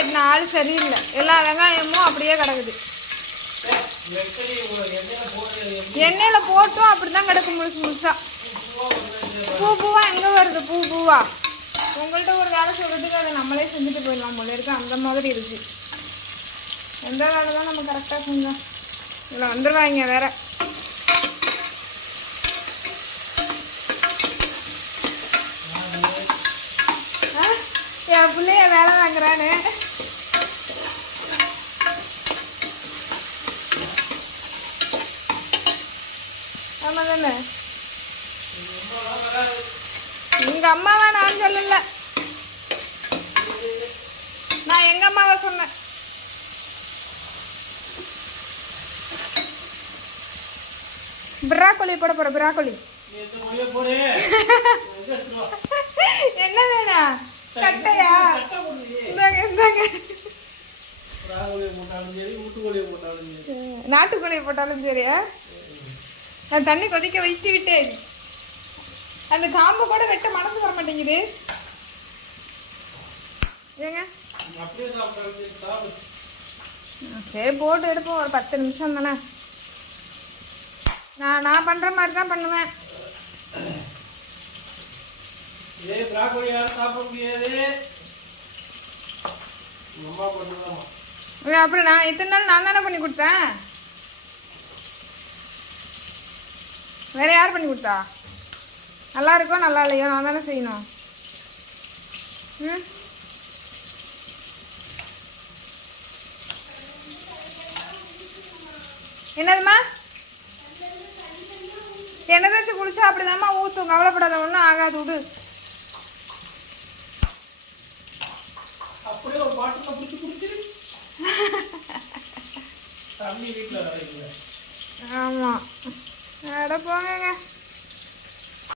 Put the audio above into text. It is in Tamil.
வெட்டின ஆள் சரியில்லை, எல்லா வெங்காயமும் அப்படியே கிடக்குது. எண்ணெயில் போட்டும் அப்படி தான் கிடக்கு முழுசு முழுசா. பூவா எங்கே வருது? பூவா உங்கள்கிட்ட ஒரு வேலை சொல்கிறதுக்கு அதை நம்மளே செஞ்சுட்டு போயிடலாம் போல இருக்கு. அந்த மாதிரி இருக்கு. எந்த வேலை தான் நம்ம கரெக்டாக செஞ்சோம். இதில் வந்துடுவாங்க வேற. என் பிள்ளைய வேலை வாங்குறானு. ஆமா தானே? உங்க அம்மாவா? நான் சொல்லல, நான் எங்க அம்மாவை சொன்னேன். பிராக்கோலி போட போற. பிராக்கோலி என்ன வேணா? கட்டையா? நாட்டுக்கோழியை போட்டாலும் சரியா? நான் தண்ணி கொதிக்க வைத்து விட்டேன். அந்த காம்பு கூட வெட்ட மனசு வர மாட்டேங்குது. ஏங்க சரி போட்டு எடுப்போம். ஒரு 10 நிமிஷம் தானே. நான் பண்ற மாதிரி தான் பண்ணுவேன். அப்படி நான் இத்தனை நாள் நான் தானே பண்ணி கொடுத்தேன். வேற யார் பண்ணி கொடுத்தா? நல்லா இருக்கோ நல்லா இல்லையோ நான் தானே செய்யணும். என்னதுமா? என்னதாச்சும் குடிச்சா அப்படிதாம்மா ஊற்றும். கவலைப்படாத, ஒன்றும் ஆகாது, விடு. ஆமாம், அட போங்க.